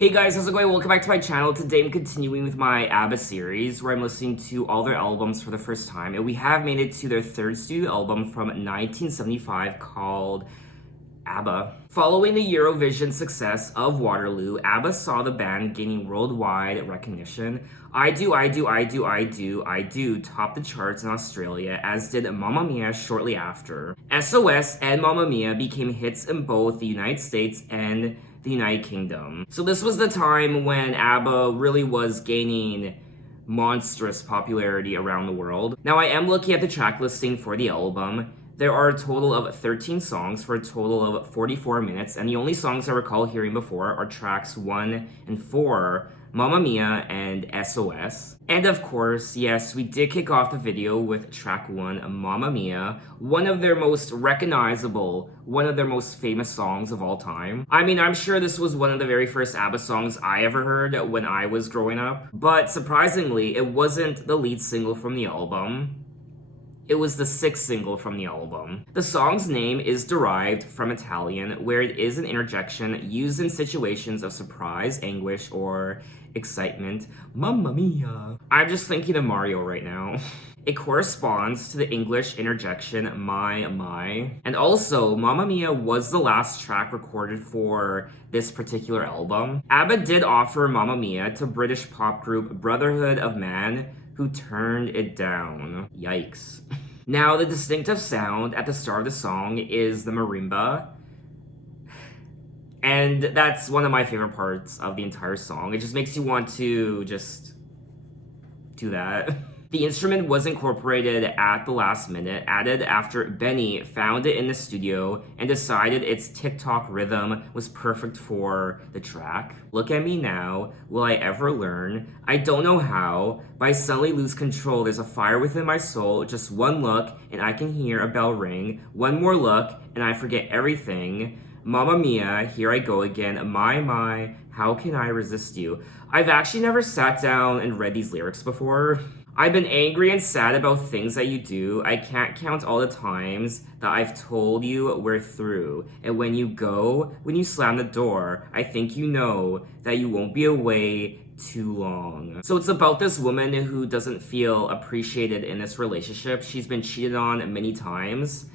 Hey guys, how's it going? Welcome back to my channel. Today I'm continuing with my Abba series where I'm listening to all their albums for the first time. And we have made it to their third studio album from 1975 called Abba. Following the Eurovision success of Waterloo, Abba saw the band gaining worldwide recognition. I Do topped the charts in Australia, as did Mamma Mia shortly after. SOS and Mamma Mia became hits in both the United States and the United Kingdom. So this was the time when ABBA really was gaining monstrous popularity around the world. Now I am looking at the track listing for the album. There are a total of 13 songs for a total of 44 minutes, and the only songs I recall hearing before are tracks 1 and 4, Mamma Mia and SOS. And of course, yes, we did kick off the video with track 1, Mamma Mia, one of their most recognizable, one of their most famous songs of all time. I mean, I'm sure this was one of the very first ABBA songs I ever heard when I was growing up, but surprisingly, it wasn't the lead single from the album. It was the 6th single from the album. The song's name is derived from Italian, where it is an interjection used in situations of surprise, anguish, or excitement. Mamma mia! I'm just thinking of Mario right now. It corresponds to the English interjection, my. And also, Mamma Mia was the last track recorded for this particular album. ABBA did offer Mamma Mia to British pop group Brotherhood of Man, who turned it down. Yikes. Now, the distinctive sound at the start of the song is the marimba. And that's one of my favorite parts of the entire song. It just makes you want to just do that. The instrument was incorporated at the last minute, added after Benny found it in the studio and decided its tick-tock rhythm was perfect for the track. Look at me now, will I ever learn? I don't know how, but I suddenly lose control. There's a fire within my soul, just one look and I can hear a bell ring. One more look and I forget everything. Mamma Mia, here I go again, my, how can I resist you? I've actually never sat down and read these lyrics before. I've been angry and sad about things that you do. I can't count all the times that I've told you we're through. And when you go, when you slam the door, I think you know that you won't be away too long. So it's about this woman who doesn't feel appreciated in this relationship. She's been cheated on many times,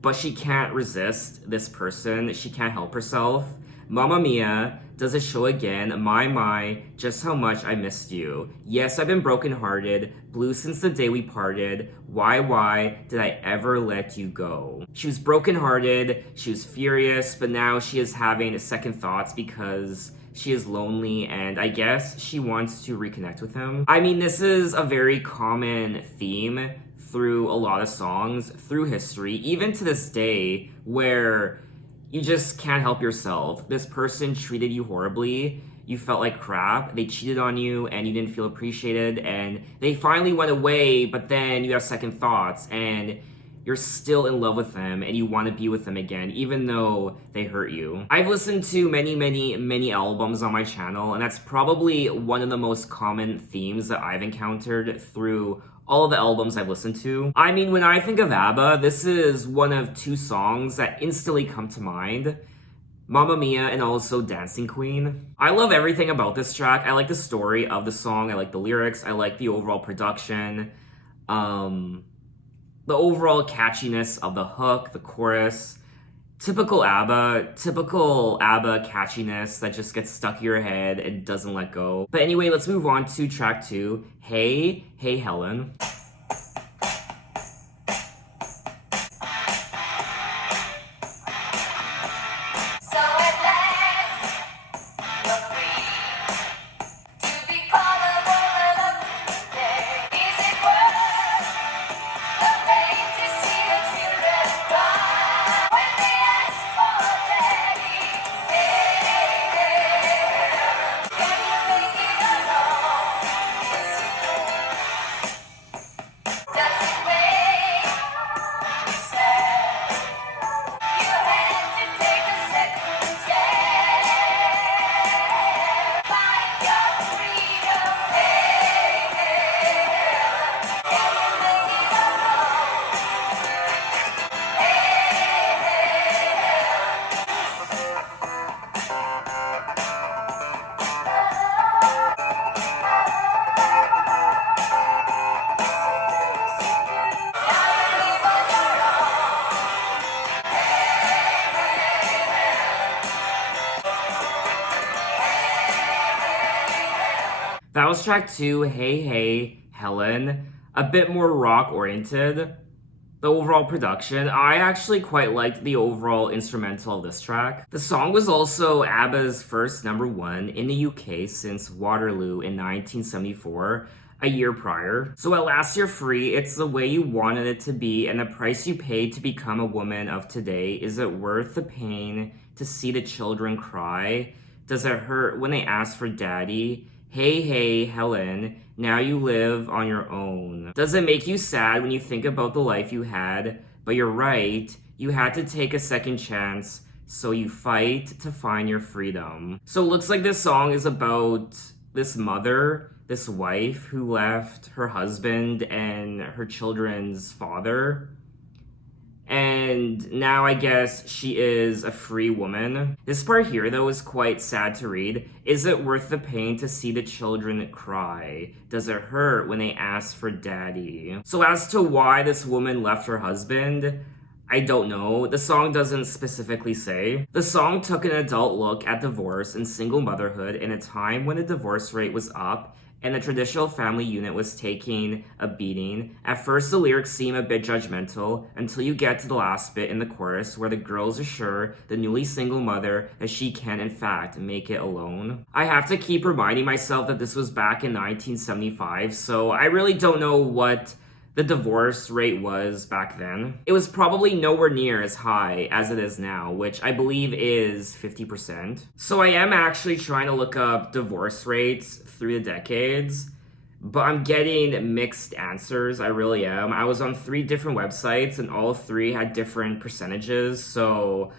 but she can't resist this person. She can't help herself. Mamma Mia does it show again, my, just how much I missed you. Yes, I've been brokenhearted, blue since the day we parted. Why did I ever let you go? She was brokenhearted, she was furious, but now she is having second thoughts because she is lonely and I guess she wants to reconnect with him. I mean, this is a very common theme through a lot of songs, through history, even to this day, where you just can't help yourself. This person treated you horribly, you felt like crap, they cheated on you and you didn't feel appreciated, and they finally went away, but then you have second thoughts and you're still in love with them and you want to be with them again, even though they hurt you. I've listened to many albums on my channel, and that's probably one of the most common themes that I've encountered through all of the albums I've listened to. I mean, when I think of ABBA, this is one of 2 songs that instantly come to mind. Mamma Mia and also Dancing Queen. I love everything about this track. I like the story of the song, I like the lyrics, I like the overall production, the overall catchiness of the hook, the chorus. Typical ABBA catchiness that just gets stuck in your head and doesn't let go. But anyway, let's move on to track 2, Hey Helen. That was track 2, Hey Hey, Helen. A bit more rock oriented. The overall production, I actually quite liked the overall instrumental of this track. The song was also ABBA's first #1 in the UK since Waterloo in 1974, a year prior. So at last you're free, it's the way you wanted it to be, and the price you paid to become a woman of today. Is it worth the pain to see the children cry? Does it hurt when they ask for daddy? Hey, hey, Helen, now you live on your own. Does it make you sad when you think about the life you had? But you're right, you had to take a second chance, so you fight to find your freedom. So it looks like this song is about this mother, this wife who left her husband and her children's father. And now I guess she is a free woman. This part here, though, is quite sad to read. Is it worth the pain to see the children cry? Does it hurt when they ask for daddy? So as to why this woman left her husband, I don't know. The song doesn't specifically say. The song took an adult look at divorce and single motherhood in a time when the divorce rate was up and the traditional family unit was taking a beating. At first, the lyrics seem a bit judgmental until you get to the last bit in the chorus where the girls assure the newly single mother that she can, in fact, make it alone. I have to keep reminding myself that this was back in 1975, so I really don't know what the divorce rate was back then. It was probably nowhere near as high as it is now, which I believe is 50%. So I am actually trying to look up divorce rates through the decades, but I'm getting mixed answers. I really am. I was on 3 different websites and all 3 had different percentages, so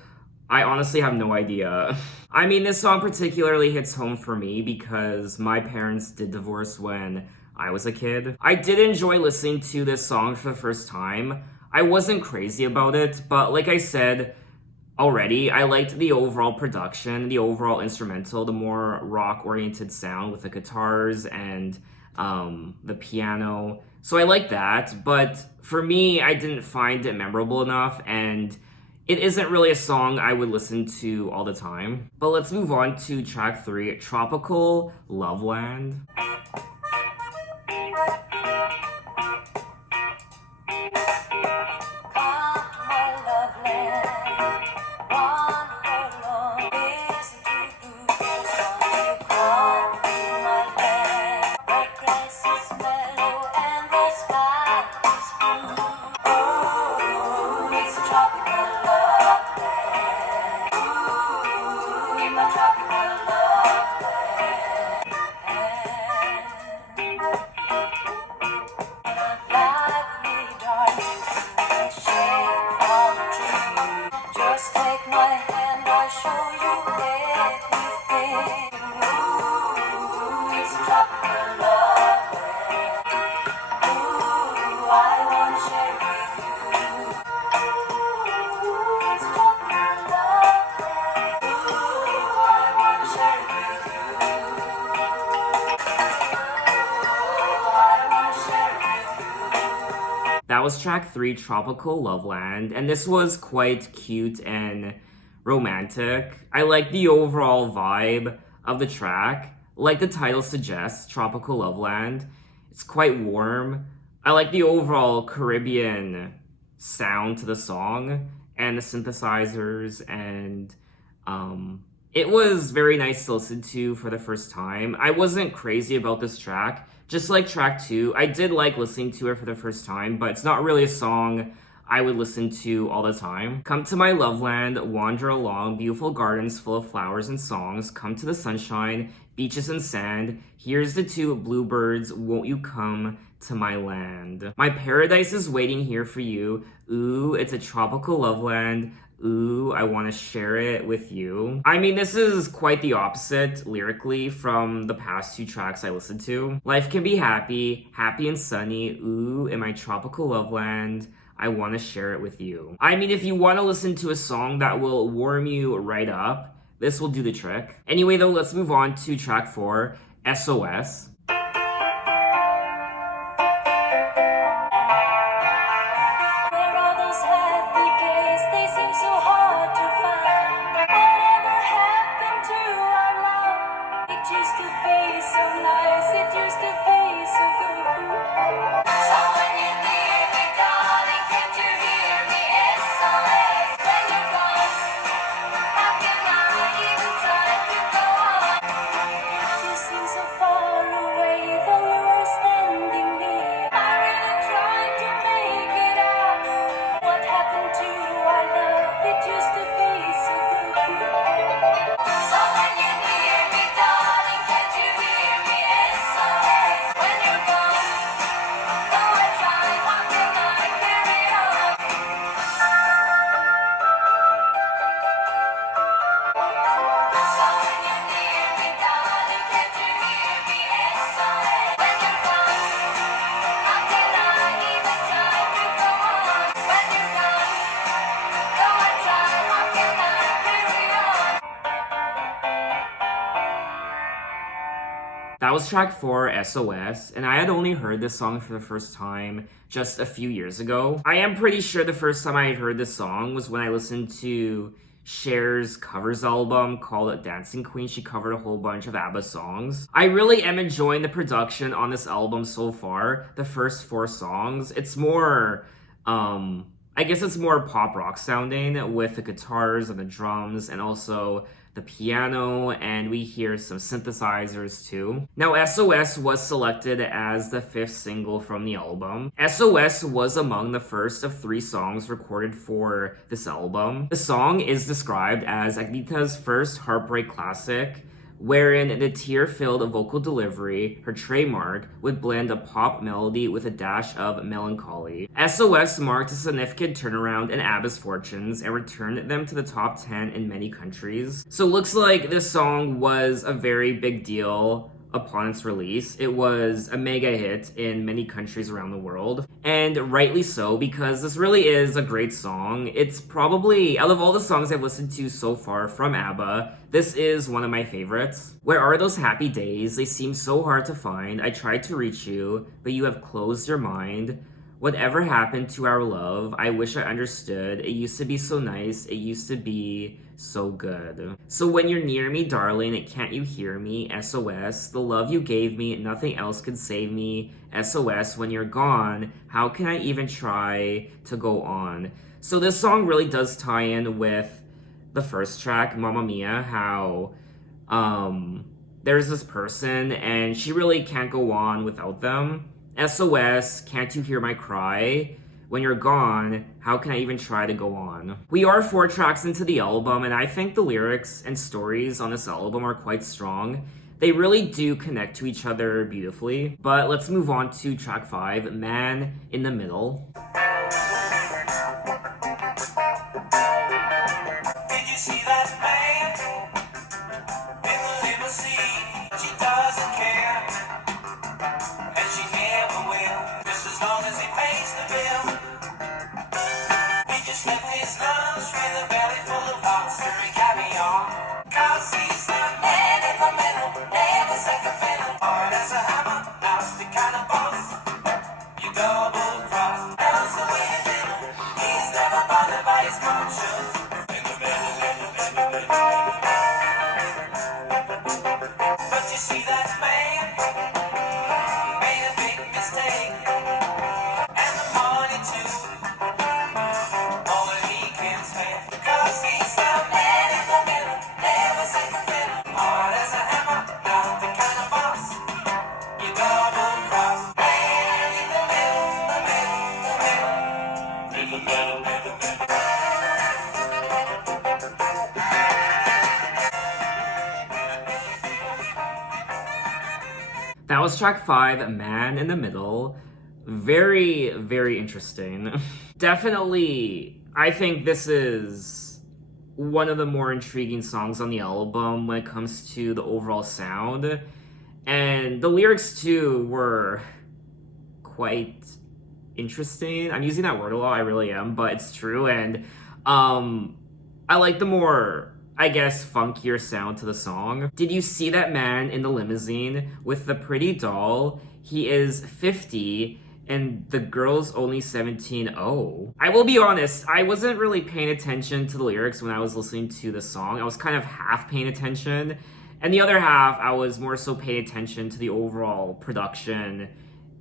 I honestly have no idea. I mean, this song particularly hits home for me because my parents did divorce when I was a kid. I did enjoy listening to this song for the first time. I wasn't crazy about it, but like I said already, I liked the overall production, the overall instrumental, the more rock-oriented sound with the guitars and the piano. So I like that, but for me, I didn't find it memorable enough, and it isn't really a song I would listen to all the time. But let's move on to track 3, Tropical Loveland. Just take my hand, I'll show you everything. Ooh, it's tropical love. Ooh, I wanna share with you. Ooh, it's tropical love. Ooh, I wanna share with you. Ooh, I wanna share with you. That was track 3, Tropical Loveland, and this was quite cute and romantic. I like the overall vibe of the track. Like the title suggests, Tropical Loveland. It's quite warm. I like the overall Caribbean sound to the song and the synthesizers, and it was very nice to listen to for the first time. I wasn't crazy about this track. Just like track 2, I did like listening to it for the first time, but it's not really a song I would listen to all the time. Come to my Loveland, wander along, beautiful gardens full of flowers and songs. Come to the sunshine, beaches and sand. Here's the 2 bluebirds, won't you come to my land? My paradise is waiting here for you. Ooh, it's a tropical Loveland. Ooh, I want to share it with you. I mean, this is quite the opposite lyrically from the past 2 tracks I listened to. Life can be happy, happy and sunny. Ooh, in my tropical Loveland, I want to share it with you. I mean, if you want to listen to a song that will warm you right up, this will do the trick. Anyway, though, let's move on to track 4, SOS. Used to be so nice. It was track 4, SOS, and I had only heard this song for the first time just a few years ago. I am pretty sure the first time I heard this song was when I listened to Cher's covers album called Dancing Queen. She covered a whole bunch of Abba songs. I really am enjoying the production on this album so far. The first 4 songs, it's more, I guess it's more pop rock sounding with the guitars and the drums and also the piano, and we hear some synthesizers too. Now, SOS was selected as the 5th single from the album. SOS was among the first of 3 songs recorded for this album. The song is described as Agnita's first heartbreak classic, wherein the tear-filled vocal delivery, her trademark, would blend a pop melody with a dash of melancholy. SOS marked a significant turnaround in Abba's fortunes and returned them to the top 10 in many countries. So looks like this song was a very big deal upon its release. It was a mega hit in many countries around the world, and rightly so, because this really is a great song. It's probably, out of all the songs I've listened to so far from Abba, this is one of my favorites. Where are those happy days? They seem so hard to find. I tried to reach you, but you have closed your mind. Whatever happened to our love? I wish I understood. It used to be so nice. It used to be so good. So when you're near me, darling, can't you hear me? SOS. The love you gave me, nothing else could save me. SOS. When you're gone, how can I even try to go on? So this song really does tie in with the first track, Mamma Mia, how there's this person and she really can't go on without them. SOS, can't you hear my cry? When you're gone, how can I even try to go on? We are 4 tracks into the album, and I think the lyrics and stories on this album are quite strong. They really do connect to each other beautifully. But let's move on to track 5, Man in the Middle. Did you see that man in the limousine? She doesn't care, and she never will, just as long as he pays the bill. He just left his lunch with a belly full of lobster and caviar. 'Cause he's the man in the middle, never second fiddle, hard as a hammer, not the kind of boss you double cross. Else the way in the middle, he's never bothered by his conscience. In the middle, in the middle, in the middle. But you see that man made a big mistake, and the money too, all that he can spend. 'Cause he's the man in the middle, never second fiddle, hard as a hammer, not the kind of boss you double cross. Man in the middle, the middle, the middle, in the middle, in the middle. That was track 5, Man in the Middle. Very, very interesting. Definitely, I think this is one of the more intriguing songs on the album when it comes to the overall sound. And the lyrics, too, were quite interesting. I'm using that word a lot, I really am, but it's true. And I like the more, I guess, funkier sound to the song. Did you see that man in the limousine with the pretty doll? He is 50 and the girl's only 17. Oh. I will be honest, I wasn't really paying attention to the lyrics when I was listening to the song. I was kind of half paying attention, and the other half I was more so paying attention to the overall production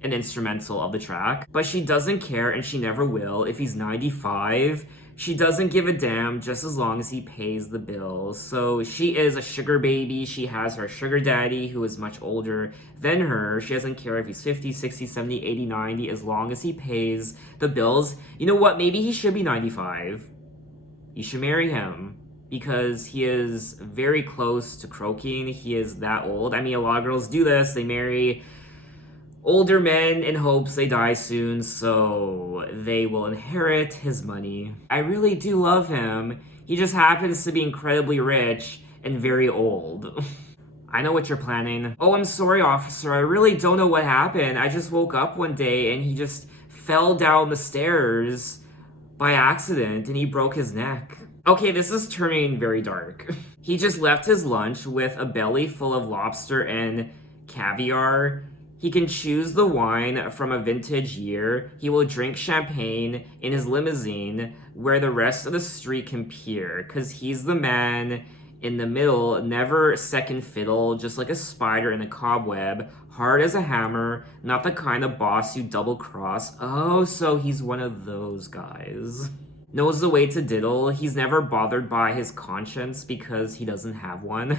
and instrumental of the track. But she doesn't care, and she never will. If he's 95, she doesn't give a damn just as long as he pays the bills. So she is a sugar baby. She has her sugar daddy who is much older than her. She doesn't care if he's 50, 60, 70, 80, 90 as long as he pays the bills. You know what? Maybe he should be 95. You should marry him because he is very close to croaking. He is that old. I mean, a lot of girls do this. They marry older men in hopes they die soon so they will inherit his money. I really do love him. He just happens to be incredibly rich and very old. I know what you're planning. Oh, I'm sorry, officer. I really don't know what happened. I just woke up one day and he just fell down the stairs by accident and he broke his neck. Okay, this is turning very dark. He just left his lunch with a belly full of lobster and caviar. He can choose the wine from a vintage year. He will drink champagne in his limousine where the rest of the street can peer. Cause he's the man in the middle, never second fiddle, just like a spider in a cobweb, hard as a hammer, not the kind of boss you double cross. Oh, so he's one of those guys. Knows the way to diddle. He's never bothered by his conscience because he doesn't have one.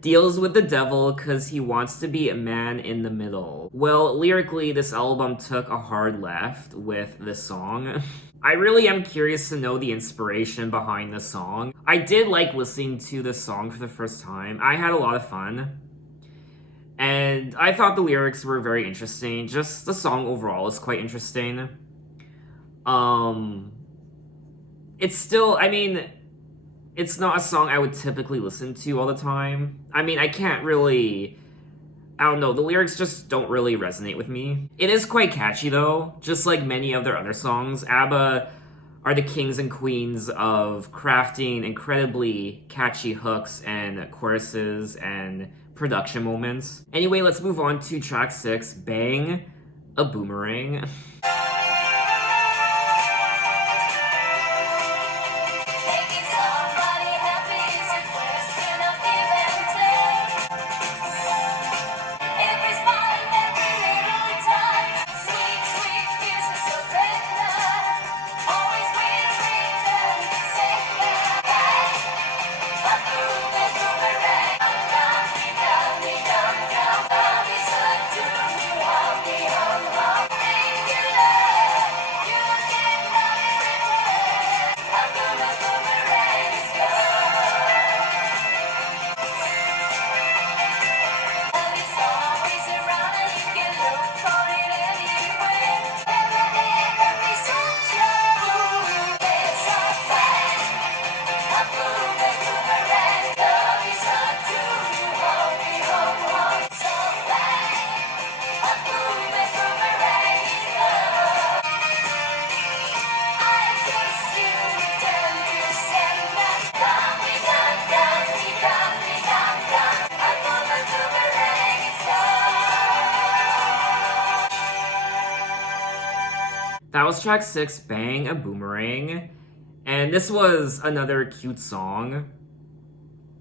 Deals with the devil because he wants to be a man in the middle. Well, lyrically, this album took a hard left with this song. I really am curious to know the inspiration behind the song. I did like listening to this song for the first time. I had a lot of fun. And I thought the lyrics were very interesting. Just the song overall is quite interesting. It's still, I mean, it's not a song I would typically listen to all the time. I mean, I can't really, I don't know, the lyrics just don't really resonate with me. It is quite catchy though, just like many of their other songs. Abba are the kings and queens of crafting incredibly catchy hooks and choruses and production moments. Anyway, let's move on to track 6, Bang-a-Boomerang. That was track 6, Bang-a-Boomerang. And this was another cute song.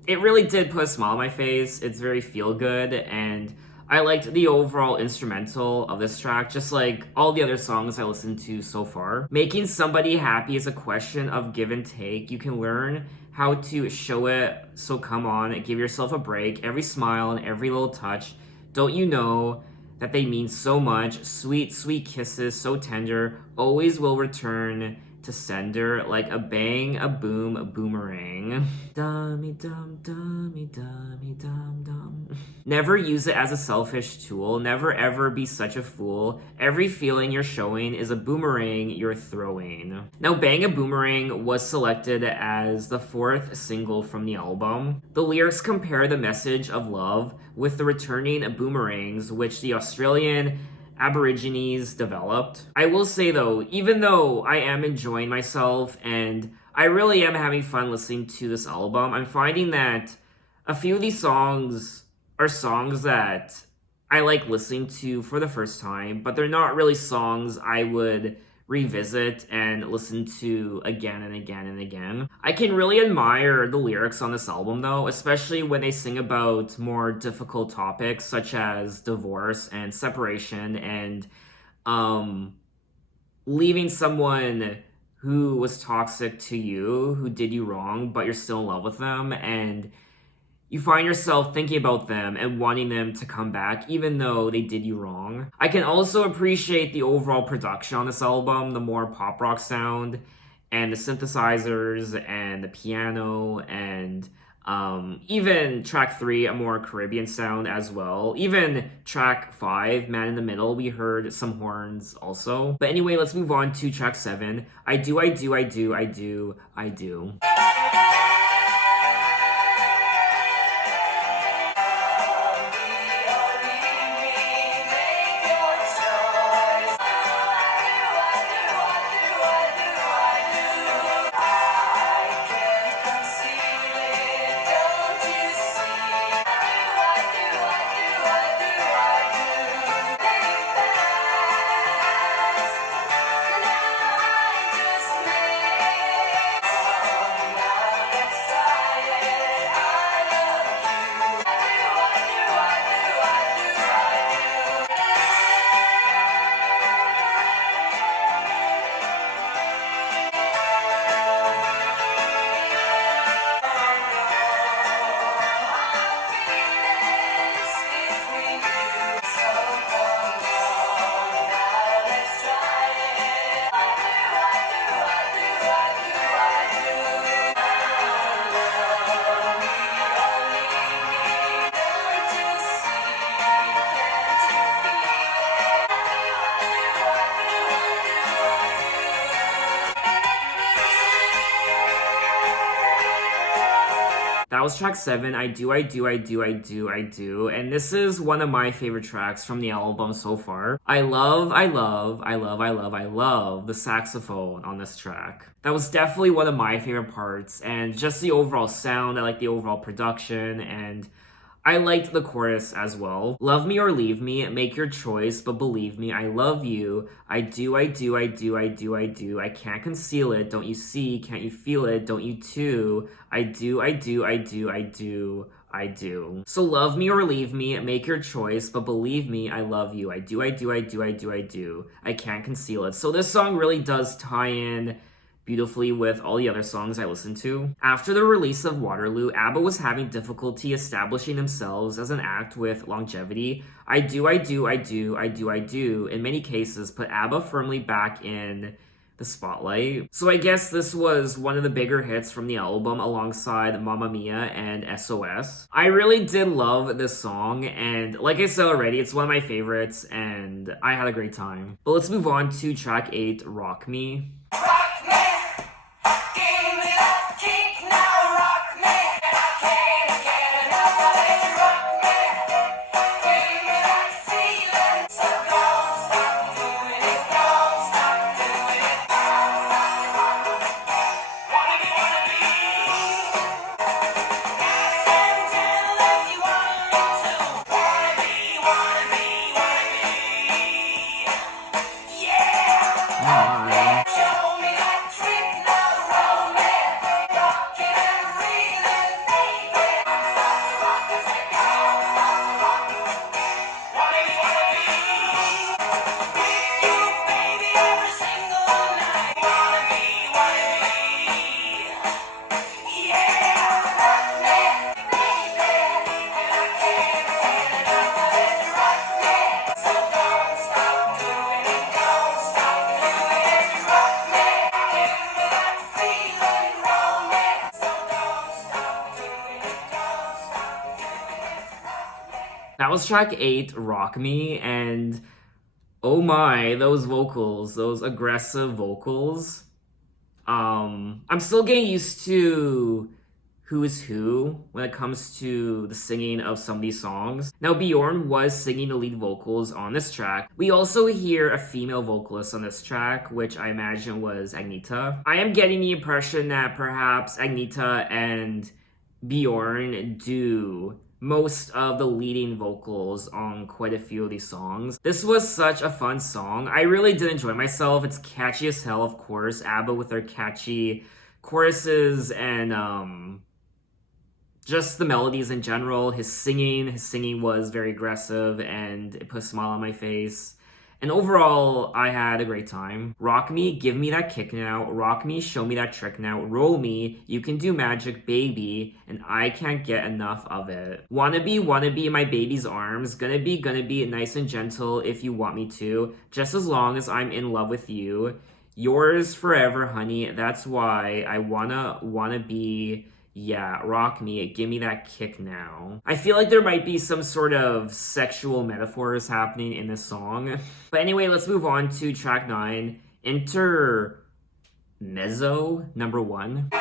It really did put a smile on my face. It's very feel-good, and I liked the overall instrumental of this track, just like all the other songs I listened to so far. Making somebody happy is a question of give and take. You can learn how to show it, so come on, give yourself a break. Every smile and every little touch, don't you know that they mean so much? Sweet, sweet kisses, so tender, always will return to sender like a bang, a boom, a boomerang. Dummy dum, dummy, dummy dum dum. Never use it as a selfish tool. Never ever be such a fool. Every feeling you're showing is a boomerang you're throwing. Now, Bang-a-Boomerang was selected as the 4th single from the album. The lyrics compare the message of love with the returning boomerangs, which the Australian Aborigines developed. I will say though, even though I am enjoying myself and I really am having fun listening to this album, I'm finding that a few of these songs are songs that I like listening to for the first time, but they're not really songs I would revisit and listen to again and again and again. I can really admire the lyrics on this album though, especially when they sing about more difficult topics such as divorce and separation and leaving someone who was toxic to you, who did you wrong, but you're still in love with them, and you find yourself thinking about them and wanting them to come back even though they did you wrong. I can also appreciate the overall production on this album, the more pop rock sound and the synthesizers and the piano and even track 3, a more Caribbean sound as well. Even track 5, Man in the Middle, we heard some horns also. But anyway, let's move on to track 7, I Do, I Do, I Do, I Do, I Do. That was track 7, I Do, I Do, I Do, I Do, I Do. And this is one of my favorite tracks from the album so far. I love the saxophone on this track. That was definitely one of my favorite parts. And just the overall sound, I like the overall production, and I liked the chorus as well. Love me or leave me, make your choice, but believe me, I love you. I do, I do, I do, I do, I do. I can't conceal it, don't you see? Can't you feel it? Don't you too? I do, I do, I do, I do, I do. So love me or leave me, make your choice, but believe me, I love you. I do, I do, I do, I do, I do. I can't conceal it. So this song really does tie in beautifully with all the other songs I listened to. After the release of Waterloo, Abba was having difficulty establishing themselves as an act with longevity. I do, I do, I do, I do, I do, in many cases, put Abba firmly back in the spotlight. So I guess this was one of the bigger hits from the album alongside Mamma Mia and SOS. I really did love this song, and like I said already, it's one of my favorites, and I had a great time. But let's move on to track 8, Rock Me. Rock me, give me that kick now, rock me. I can't get enough of it, rock me. Give me that feeling, so don't stop doing it, don't stop doing it. Wanna be, nice and gentle if you want me to. Wanna be, yeah. Show me that trick now, roll me, rockin' and reelin', baby. Stop the rock and say go, stop the rock. Wanna be with you, baby, every single night. Wanna be, yeah, rock me, baby, and I can't get enough of it, rock me. So don't stop doing it, don't stop doing it, rock me. Give me that feeling, roll me. So don't stop doing it, don't stop doing it, rock me. That was track 8, Rock Me, and oh my, those vocals, those aggressive vocals. I'm still getting used to who is who when it comes to the singing of some of these songs. Now, Bjorn was singing the lead vocals on this track. We also hear a female vocalist on this track, which I imagine was Agneta. I am getting the impression that perhaps Agneta and Bjorn do most of the leading vocals on quite a few of these songs. This was such a fun song. I really did enjoy myself. It's catchy as hell, of course. Abba with their catchy choruses and just the melodies in general. His singing was very aggressive and it put a smile on my face. And overall, I had a great time. Rock me, give me that kick now. Rock me, show me that trick now. Roll me, you can do magic, baby, and I can't get enough of it. Wanna be in my baby's arms. Gonna be nice and gentle if you want me to. Just as long as I'm in love with you. Yours forever, honey. That's why I wanna be. Yeah, rock me, give me that kick now. I feel like there might be some sort of sexual metaphors happening in this song. But anyway, let's move on to track 9, Intermezzo number 1.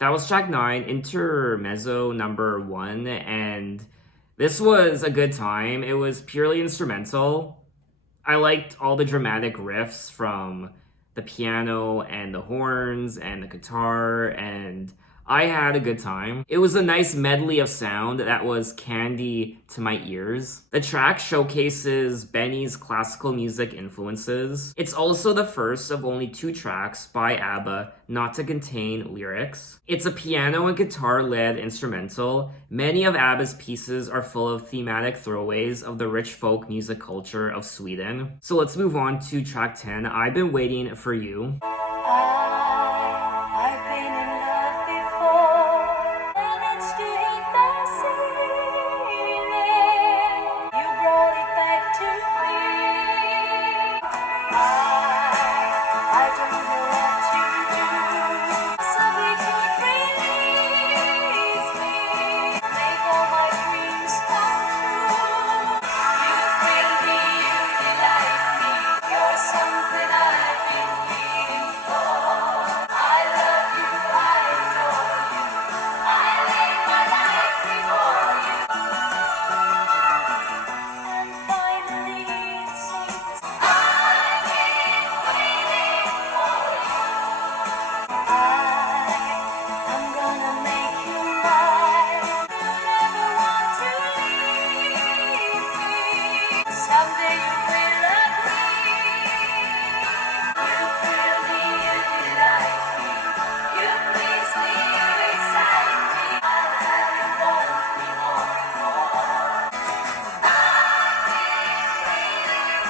That was track 9, Intermezzo number 1, and This was a good time. It was purely instrumental. I liked all the dramatic riffs from the piano and the horns and the guitar, and I had a good time. It was a nice medley of sound that was candy to my ears. The track showcases Benny's classical music influences. It's also the first of only 2 tracks by Abba not to contain lyrics. It's a piano and guitar-led instrumental. Many of Abba's pieces are full of thematic throwaways of the rich folk music culture of Sweden. So let's move on to track 10, I've Been Waiting for You. I've been in love before, managed to hit the ceiling. You brought it back to me. I don't know what you do, so we could release me, make all my dreams come true. You thrill me, you delight me, you're something I've been waiting for. I love you, I adore you, I lay my life before you. And finally it seems I've been waiting for you. I'm gonna make you mine. You never want to leave me. Someday you will agree. You thrill me, you delight me. You please me, you excite me. I'll have you want me more and more. I've been waiting for you.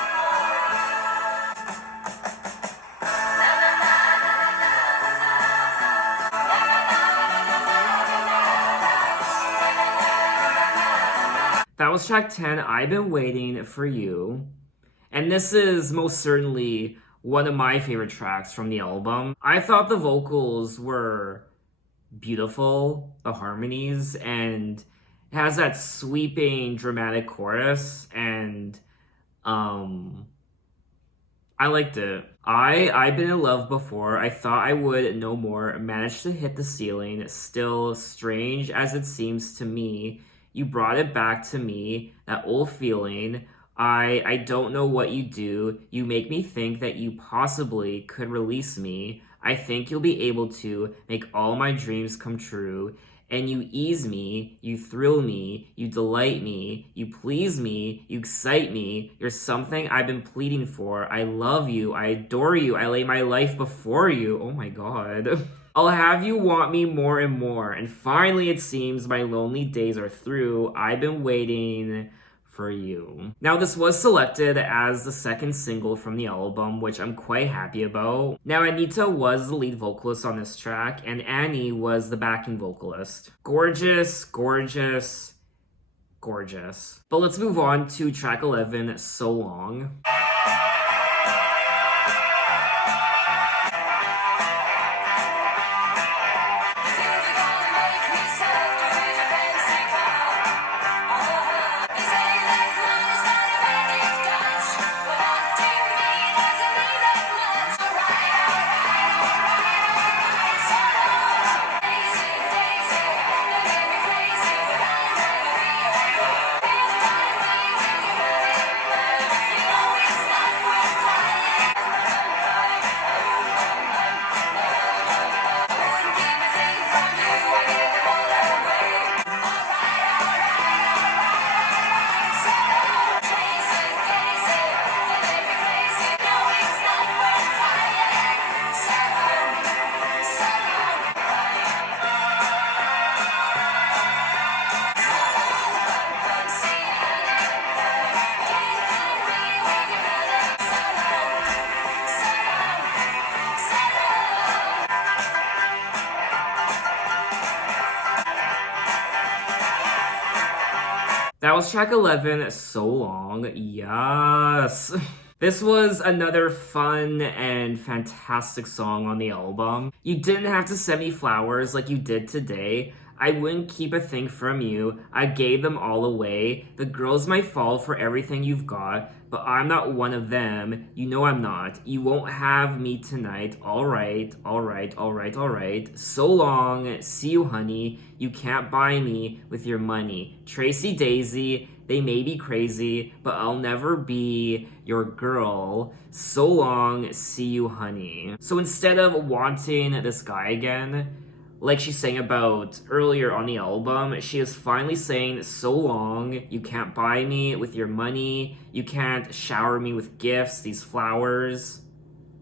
Na na na na na That was track 10, I've Been Waiting for You. And this is most certainly one of my favorite tracks from the album. I thought the vocals were beautiful, the harmonies, and it has that sweeping dramatic chorus, and I liked it. I've been in love before. I thought I would no more. Managed to hit the ceiling. Still, strange as it seems to me, you brought it back to me. That old feeling. I don't know what you do. You make me think that you possibly could release me. I think you'll be able to make all my dreams come true. And you ease me, you thrill me, you delight me, you please me, you excite me. You're something I've been pleading for. I love you, I adore you, I lay my life before you. Oh my god. I'll have you want me more and more. And finally, it seems my lonely days are through. I've been waiting for you. Now, this was selected as the second single from the album, which I'm quite happy about. Now, Anita was the lead vocalist on this track, and Annie was the backing vocalist. Gorgeous, gorgeous, gorgeous. But let's move on to track 11, So Long. That was track 11, So Long. Yes. This was another fun and fantastic song on the album. You didn't have to send me flowers like you did today. I wouldn't keep a thing from you. I gave them all away. The girls might fall for everything you've got, but I'm not one of them. You know I'm not. You won't have me tonight. All right, all right, all right, all right. So long. See you, honey. You can't buy me with your money. Tracy Daisy, they may be crazy, but I'll never be your girl. So long. See you, honey. So instead of wanting this guy again, like she sang about earlier on the album, she is finally saying, so long, you can't buy me with your money, you can't shower me with gifts, these flowers.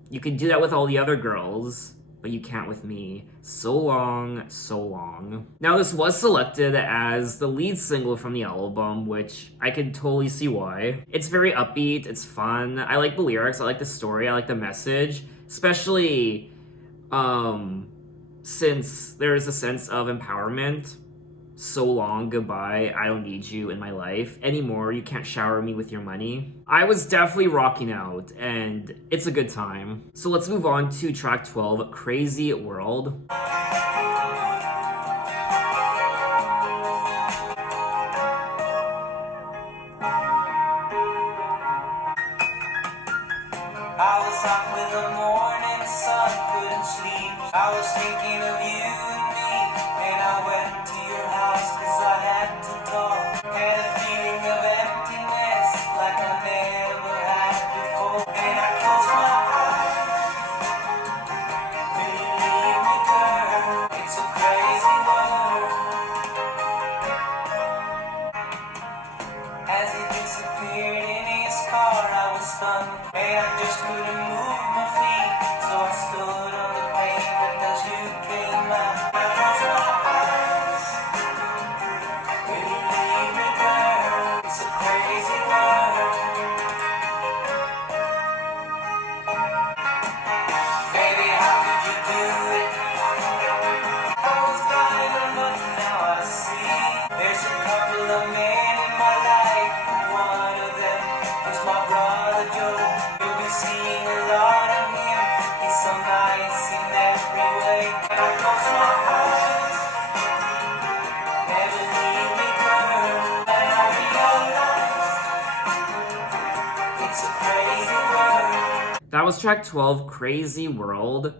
You can do that with all the other girls, but you can't with me. So long, so long. Now this was selected as the lead single from the album, which I can totally see why. It's very upbeat, it's fun, I like the lyrics, I like the story, I like the message, especially, since there is a sense of empowerment. So long, goodbye, I don't need you in my life anymore, you can't shower me with your money. I was definitely rocking out, and it's a good time. So let's move on to track 12, Crazy World. I was up with the morning sun, couldn't sleep. I was thinking of you and me, and I went to your house cause I had to talk. Had a feeling of emptiness like I never had before. And I closed my eyes, believe me girl, it's a crazy world. As he disappeared in his car, I was stunned, and I just couldn't move my feet. So I stood on the pavement as you came out. I closed my eyes, believe me girl, it's a crazy world. Baby, how could you do it? I was blind, but now I see. There's a couple of men in my life, one of them is my brother Joe. You'll be seeing a lot of him, he's so nice in every way. And I close my eyes, never leave me girl, and I realize it's a crazy world. That was track 12, Crazy World.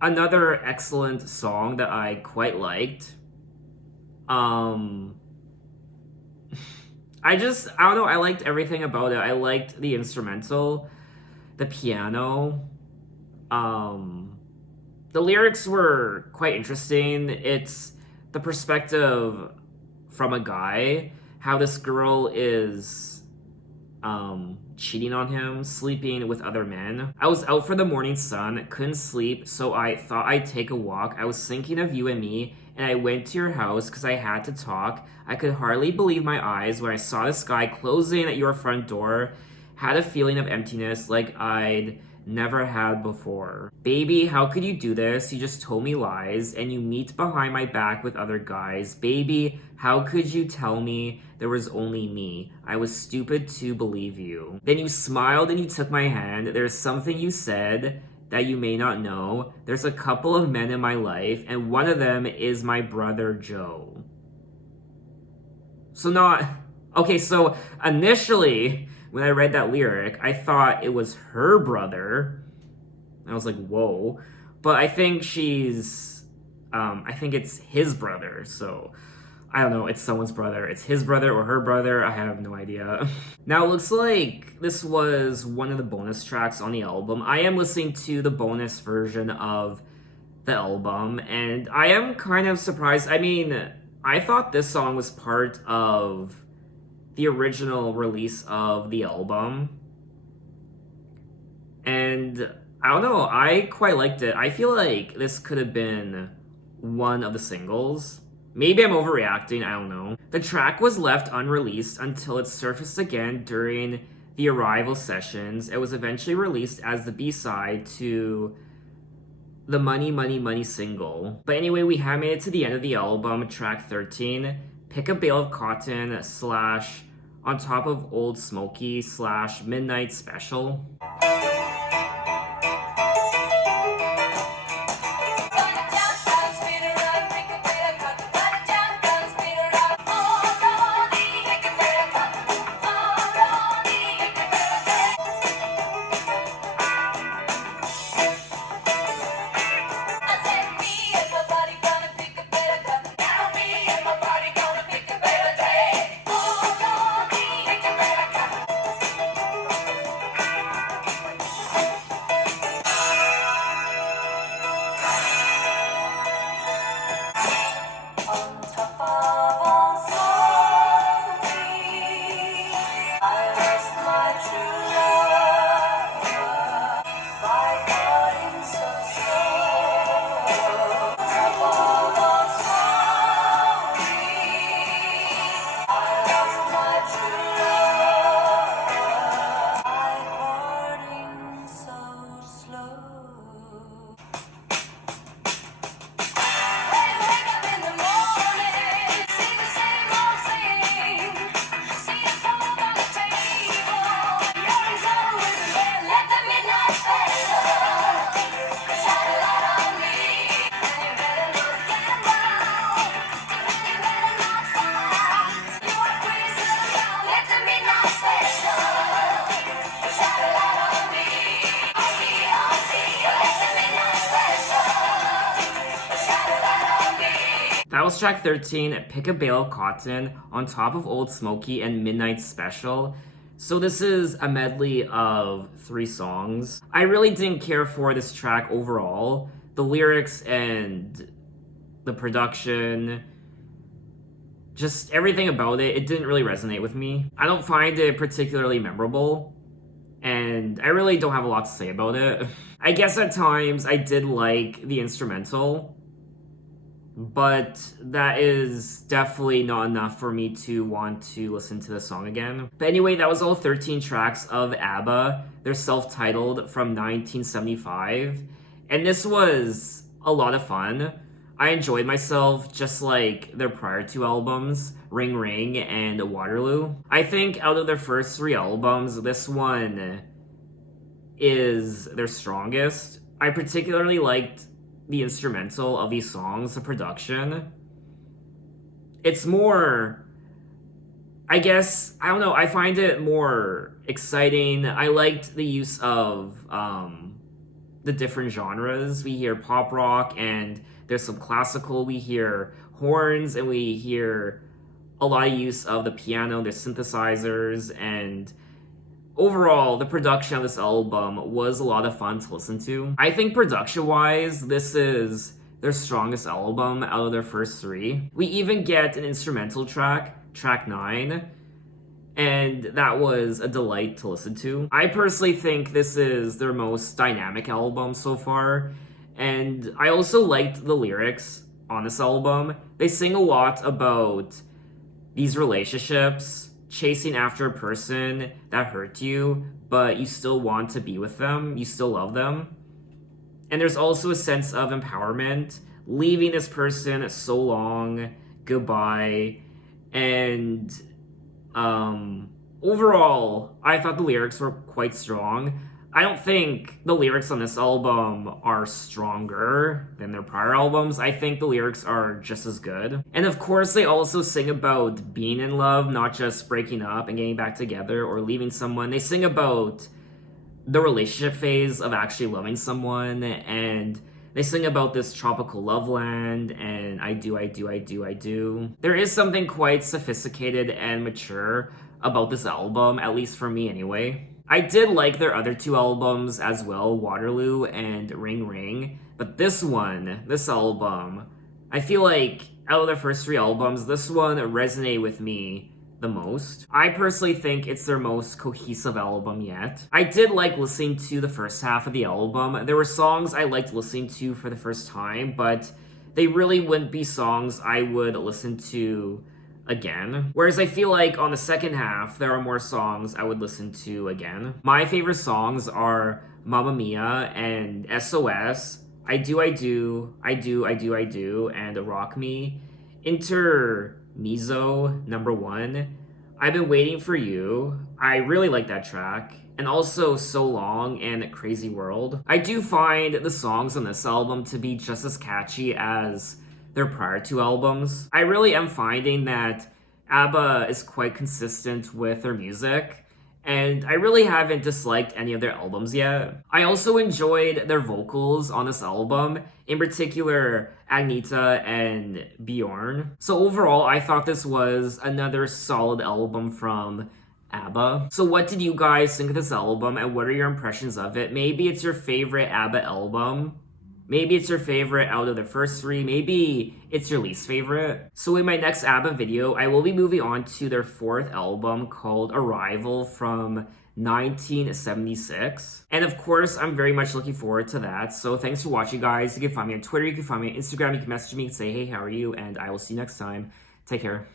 Another excellent song that I quite liked. I don't know, I liked everything about it. I liked the instrumental, the piano. The lyrics were quite interesting. It's the perspective from a guy, how this girl is cheating on him, sleeping with other men. I was out for the morning sun, couldn't sleep, so I thought I'd take a walk. I was thinking of you and me, and I went to your house because I had to talk. I could hardly believe my eyes when I saw the sky closing at your front door. Had a feeling of emptiness like I'd never had before. Baby, how could you do this? You just told me lies, and you meet behind my back with other guys. Baby, how could you tell me there was only me? I was stupid to believe you. Then you smiled and you took my hand. There's something you said that you may not know. There's a couple of men in my life, and one of them is my brother Joe. So initially, when I read that lyric, I thought it was her brother. I was like, whoa. But I think I think it's his brother, so I don't know, it's someone's brother. It's his brother or her brother, I have no idea. Now, it looks like this was one of the bonus tracks on the album. I am listening to the bonus version of the album, and I am kind of surprised. I mean, I thought this song was part of the original release of the album, and I don't know, I quite liked it. I feel like this could have been one of the singles. Maybe I'm overreacting, I don't know. The track was left unreleased until it surfaced again during the Arrival sessions. It was eventually released as the B-side to the Money Money Money single. But anyway, we have made it to the end of the album, track 13. Pick a Bale of Cotton / On Top of Old Smoky / Midnight Special. That was track 13, Pick a Bale of Cotton, on top of Old Smoky and Midnight Special. So this is a medley of 3 songs. I really didn't care for this track overall. The lyrics and the production, just everything about it didn't really resonate with me. I don't find it particularly memorable, and I really don't have a lot to say about it. I guess at times I did like the instrumental, but that is definitely not enough for me to want to listen to the song again. But anyway, that was all 13 tracks of Abba. They're self-titled from 1975, and this was a lot of fun. I enjoyed myself just like their prior 2 albums, Ring Ring and Waterloo. I think out of their first 3 albums, this one is their strongest. I particularly liked the instrumental of these songs, the production. It's more, I guess, I don't know, I find it more exciting. I liked the use of the different genres. We hear pop rock and there's some classical, we hear horns, and we hear a lot of use of the piano, there's synthesizers, and overall, the production of this album was a lot of fun to listen to. I think production-wise, this is their strongest album out of their first 3. We even get an instrumental track, track 9, and that was a delight to listen to. I personally think this is their most dynamic album so far, and I also liked the lyrics on this album. They sing a lot about these relationships, chasing after a person that hurt you, but you still want to be with them, you still love them. And there's also a sense of empowerment, leaving this person so long, goodbye, and overall, I thought the lyrics were quite strong. I don't think the lyrics on this album are stronger than their prior albums. I think the lyrics are just as good. And of course, they also sing about being in love, not just breaking up and getting back together or leaving someone. They sing about the relationship phase of actually loving someone, and they sing about this tropical Loveland and I do. There is something quite sophisticated and mature about this album, at least for me anyway. I did like their other 2 albums as well, Waterloo and Ring Ring, but this album, I feel like out of their first 3 albums, this one resonated with me the most. I personally think it's their most cohesive album yet. I did like listening to the first half of the album. There were songs I liked listening to for the first time, but they really wouldn't be songs I would listen to again. Whereas I feel like on the second half, there are more songs I would listen to again. My favorite songs are Mamma Mia and SOS, I Do, and Rock Me. Intermezzo #1, I've Been Waiting for You. I really like that track. And also So Long and Crazy World. I do find the songs on this album to be just as catchy as their prior 2 albums. I really am finding that Abba is quite consistent with their music, and I really haven't disliked any of their albums yet. I also enjoyed their vocals on this album, in particular Agneta and Bjorn. So overall, I thought this was another solid album from Abba. So what did you guys think of this album, and what are your impressions of it? Maybe it's your favorite Abba album. Maybe it's your favorite out of the first 3. Maybe it's your least favorite. So in my next ABBA video, I will be moving on to their 4th album called Arrival from 1976. And of course, I'm very much looking forward to that. So thanks for watching, guys. You can find me on Twitter, you can find me on Instagram, you can message me and say, hey, how are you? And I will see you next time. Take care.